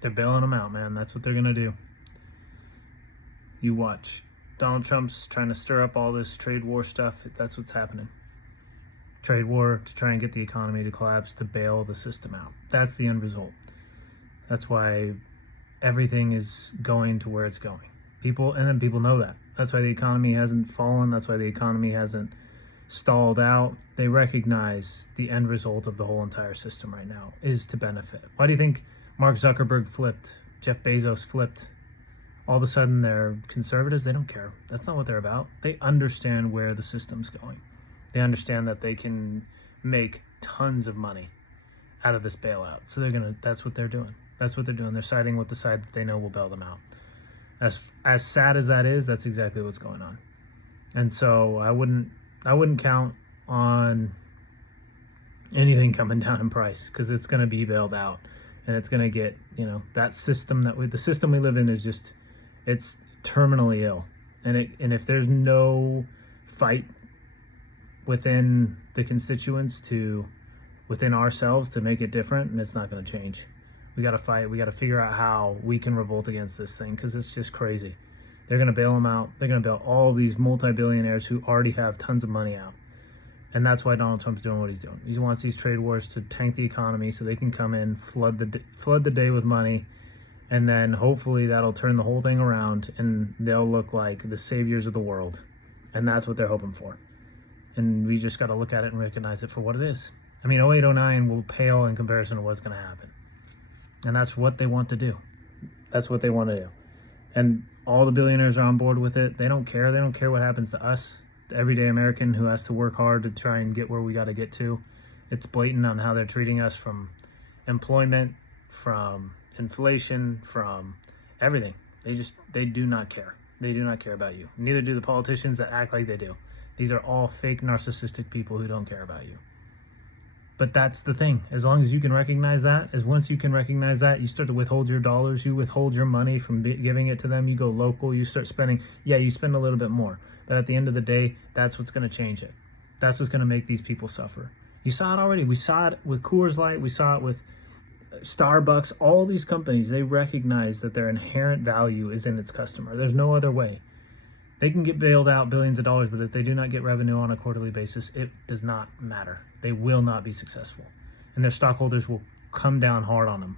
They're bailing them out, man. That's what they're going to do. You watch. Donald Trump's trying to stir up all this trade war stuff. That's what's happening. Trade war to try and get the economy to collapse, to bail the system out. That's the end result. That's why everything is going to where it's going. People know that. That's why the economy hasn't fallen. That's why the economy hasn't stalled out. They recognize the end result of the whole entire system right now is to benefit. Why do you think Mark Zuckerberg flipped? Jeff Bezos flipped? All of a sudden they're conservatives. They don't care. That's not what they're about. They understand where the system's going. They understand that they can make tons of money out of this bailout. So that's what they're doing. That's what they're doing. They're siding with the side that they know will bail them out. As sad as that is, that's exactly what's going on. And so I wouldn't count on anything coming down in price, because it's going to be bailed out, and it's going to get, that system the system we live in is just, it's terminally ill. And if there's no fight within the constituents within ourselves to make it different, and it's not going to change. We got to fight. We got to figure out how we can revolt against this thing, because it's just crazy. They're going to bail them out. They're going to bail all these multi-billionaires who already have tons of money out. And that's why Donald Trump's doing what he's doing. He wants these trade wars to tank the economy so they can come in, flood the day with money, and then hopefully that'll turn the whole thing around and they'll look like the saviors of the world. And that's what they're hoping for. And we just got to look at it and recognize it for what it is. I mean, 08, 09 will pale in comparison to what's going to happen. And that's what they want to do. That's what they want to do. And all the billionaires are on board with it. They don't care. They don't care what happens to us, the everyday American who has to work hard to try and get where we got to get to. It's blatant on how they're treating us, from employment, from inflation, from everything. They do not care. They do not care about you. Neither do the politicians that act like they do. These are all fake, narcissistic people who don't care about you. But that's the thing. As long as you can recognize that, once you can recognize that, you start to withhold your dollars, you withhold your money from giving it to them, you go local, you start spending. Yeah, you spend a little bit more. But at the end of the day, that's what's going to change it. That's what's going to make these people suffer. You saw it already. We saw it with Coors Light. We saw it with Starbucks. All these companies, they recognize that their inherent value is in its customer. There's no other way. They can get bailed out billions of dollars, but if they do not get revenue on a quarterly basis, it does not matter. They will not be successful. And their stockholders will come down hard on them.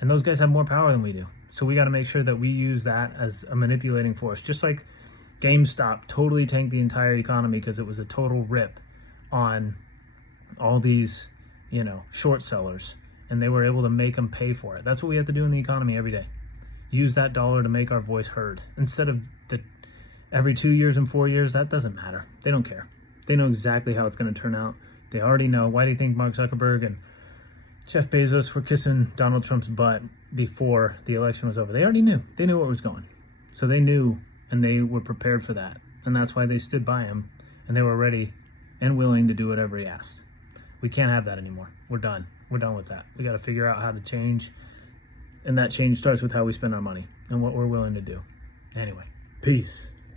And those guys have more power than we do. So we got to make sure that we use that as a manipulating force. Just like GameStop totally tanked the entire economy because it was a total rip on all these, short sellers. And they were able to make them pay for it. That's what we have to do in the economy every day. Use that dollar to make our voice heard. Instead of every 2 years and 4 years, that doesn't matter. They don't care. They know exactly how it's going to turn out. They already know. Why do you think Mark Zuckerberg and Jeff Bezos were kissing Donald Trump's butt before the election was over? They already knew. They knew what was going. So they knew, and they were prepared for that. And that's why they stood by him, and they were ready and willing to do whatever he asked. We can't have that anymore. We're done. We're done with that. We got to figure out how to change. And that change starts with how we spend our money and what we're willing to do. Anyway, peace.